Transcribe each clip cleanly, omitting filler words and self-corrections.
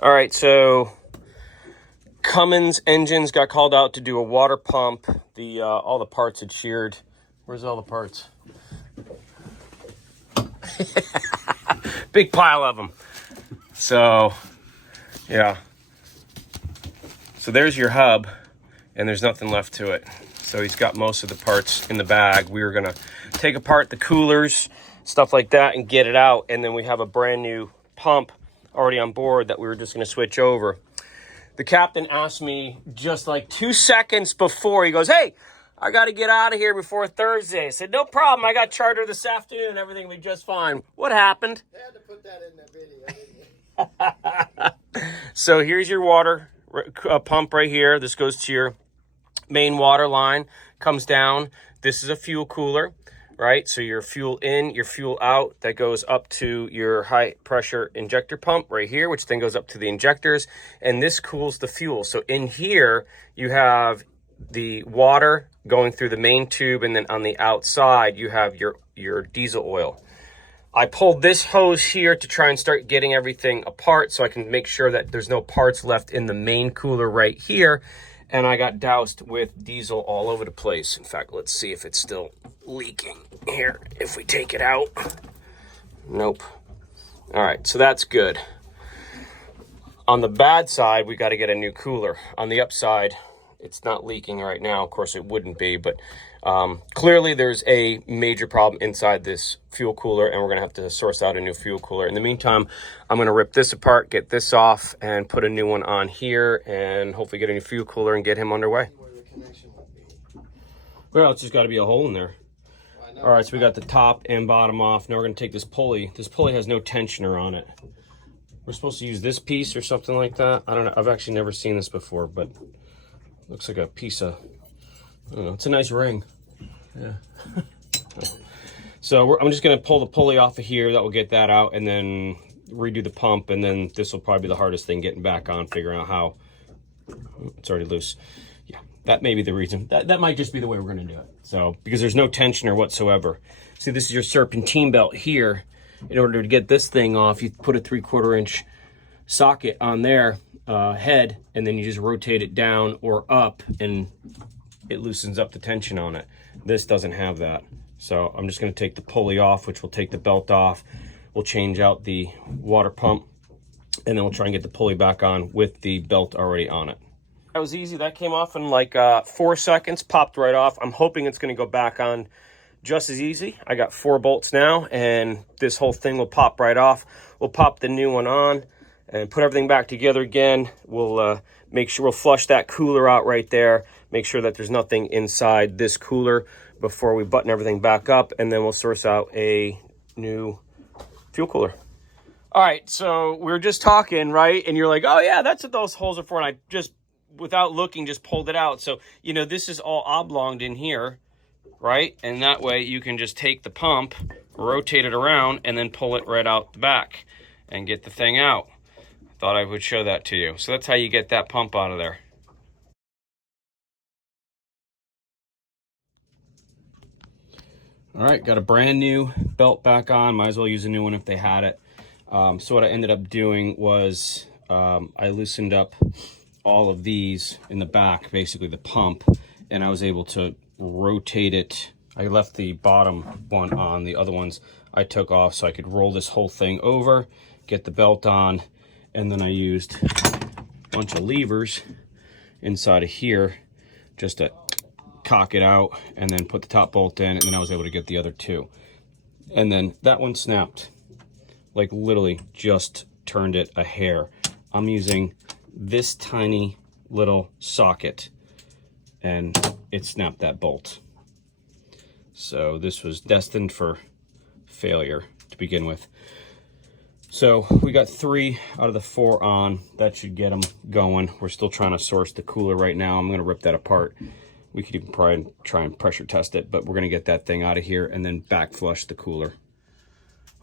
All right, so Cummins engines got called out to do a water pump. All the parts had sheared. Where's all the parts? Big pile of them. So, yeah. So there's your hub, and there's nothing left to it. So he's got most of the parts in the bag. We were gonna take apart the coolers, stuff like that, and get it out. And then we have a brand new pump already on board that we were just gonna switch over. The captain asked me just like 2 seconds before, he goes, "Hey, I got to get out of here before Thursday." I said, "No problem. I got charter this afternoon and everything will be just fine." What happened? They had to put that in the video, didn't they? So here's your water pump right here. This goes to your main water line, comes down. This is a fuel cooler, right? So your fuel in, your fuel out, that goes up to your high pressure injector pump right here, which then goes up to the injectors. And this cools the fuel. So in here, you have the water going through the main tube, and then on the outside you have your diesel oil. I pulled this hose here to try and start getting everything apart so I can make sure that there's no parts left in the main cooler right here, and I got doused with diesel all over the place. In fact, let's see if it's still leaking here if we take it out. Nope. All right, so that's good. On the bad side, we got to get a new cooler. On the upside, it's not leaking right now. Of course, it wouldn't be, but clearly there's a major problem inside this fuel cooler, and we're going to have to source out a new fuel cooler. In the meantime, I'm going to rip this apart, get this off, and put a new one on here, and hopefully get a new fuel cooler and get him underway. Well, it's just got to be a hole in there. All right, so we got the top and bottom off. Now we're going to take this pulley. This pulley has no tensioner on it. We're supposed to use this piece or something like that. I don't know. I've actually never seen this before, but looks like a piece of, I don't know, it's a nice ring. Yeah. So I'm just going to pull the pulley off of here. That will get that out, and then redo the pump, and then this will probably be the hardest thing, getting back on, figuring out how. It's already loose. Yeah, that may be the reason. That might just be the way we're going to do it. So, because there's no tensioner whatsoever. See, this is your serpentine belt here. In order to get this thing off, you put a 3/4 inch socket on there, head, and then you just rotate it down or up, and it loosens up the tension on it. This doesn't have that. So I'm just going to take the pulley off, which will take the belt off. We'll change out the water pump, and then we'll try and get the pulley back on with the belt already on it. That was easy. That came off in like 4 seconds, popped right off. I'm hoping it's going to go back on just as easy. I got 4 bolts now, and this whole thing will pop right off. We'll pop the new one on and put everything back together again. We'll make sure we'll flush that cooler out right there. Make sure that there's nothing inside this cooler before we button everything back up, and then we'll source out a new fuel cooler. All right, so we were just talking, right? And you're like, "Oh yeah, that's what those holes are for." And I just, without looking, just pulled it out. So, you know, this is all oblonged in here, right? And that way you can just take the pump, rotate it around, and then pull it right out the back and get the thing out. Thought I would show that to you. So that's how you get that pump out of there. All right, got a brand new belt back on. Might as well use a new one if they had it. So what I ended up doing was I loosened up all of these in the back, basically the pump, and I was able to rotate it. I left the bottom one on, the other ones I took off so I could roll this whole thing over, get the belt on, and then I used a bunch of levers inside of here just to cock it out and then put the top bolt in, and then I was able to get the other 2. And then that one snapped, like literally just turned it a hair. I'm using this tiny little socket and it snapped that bolt. So this was destined for failure to begin with. So we got 3 out of the 4 on. That should get them going. We're still trying to source the cooler right now. I'm going to rip that apart. We could even probably try and pressure test it, but we're going to get that thing out of here and then back flush the cooler.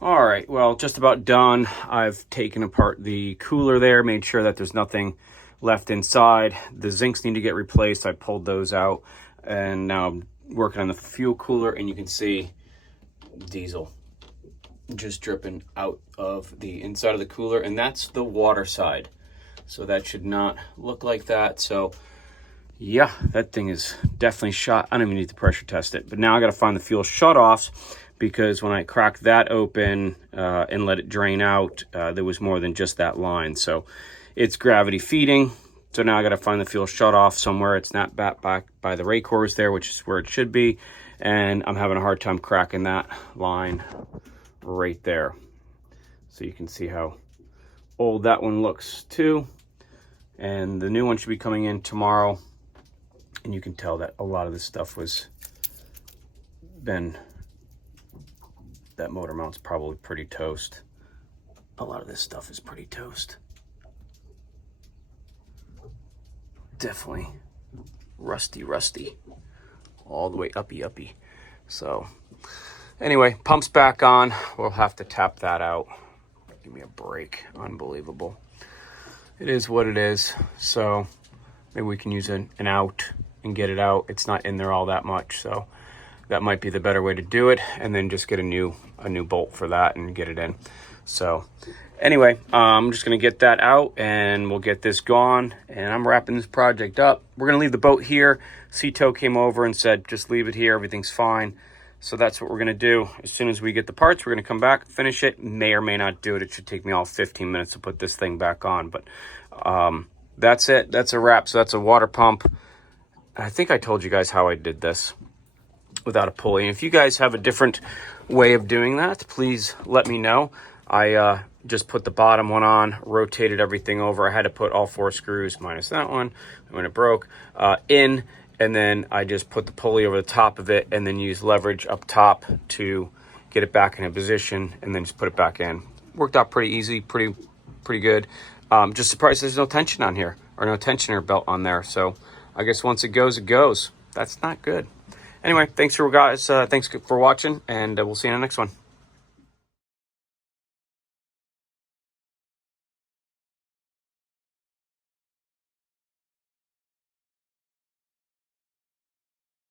All right, well, just about done. I've taken apart the cooler there, made sure that there's nothing left inside. The zincs need to get replaced. I pulled those out, and now I'm working on the fuel cooler, and you can see diesel just dripping out of the inside of the cooler, and that's the water side. So that should not look like that. So yeah, that thing is definitely shot. I don't even need to pressure test it. But now I got to find the fuel shutoffs, because when I cracked that open and let it drain out, there was more than just that line. So it's gravity feeding. So now I got to find the fuel shutoff somewhere. It's not back by the ray cores there, which is where it should be. And I'm having a hard time cracking that line right there. So you can see how old that one looks too. And the new one should be coming in tomorrow. And you can tell that a lot of this stuff was that motor mount's probably pretty toast. A lot of this stuff is pretty toast. Definitely rusty. All the way uppy. So anyway, pump's back on. We'll have to tap that out. Give me a break. Unbelievable. It is what it is. So maybe we can use an out and get it out. It's not in there all that much, so that might be the better way to do it. And then just get a new bolt for that and get it in. So anyway, I'm just gonna get that out and we'll get this gone. And I'm wrapping this project up. We're gonna leave the boat here. Cito came over and said, just leave it here, everything's fine. So that's what we're gonna do. As soon as we get the parts, we're gonna come back, finish it. May or may not do it. It should take me all 15 minutes to put this thing back on. But that's it. That's a wrap. So that's a water pump. I think I told you guys how I did this without a pulley. And if you guys have a different way of doing that, please let me know. I just put the bottom one on, rotated everything over. I had to put all 4 screws minus that one when it broke in, and then I just put the pulley over the top of it and then use leverage up top to get it back in a position and then just put it back in. Worked out pretty easy, pretty good. Just surprised there's no tension on here, or no tensioner belt on there. So I guess once it goes, it goes. That's not good. Anyway, thanks for watching, and we'll see you in the next one.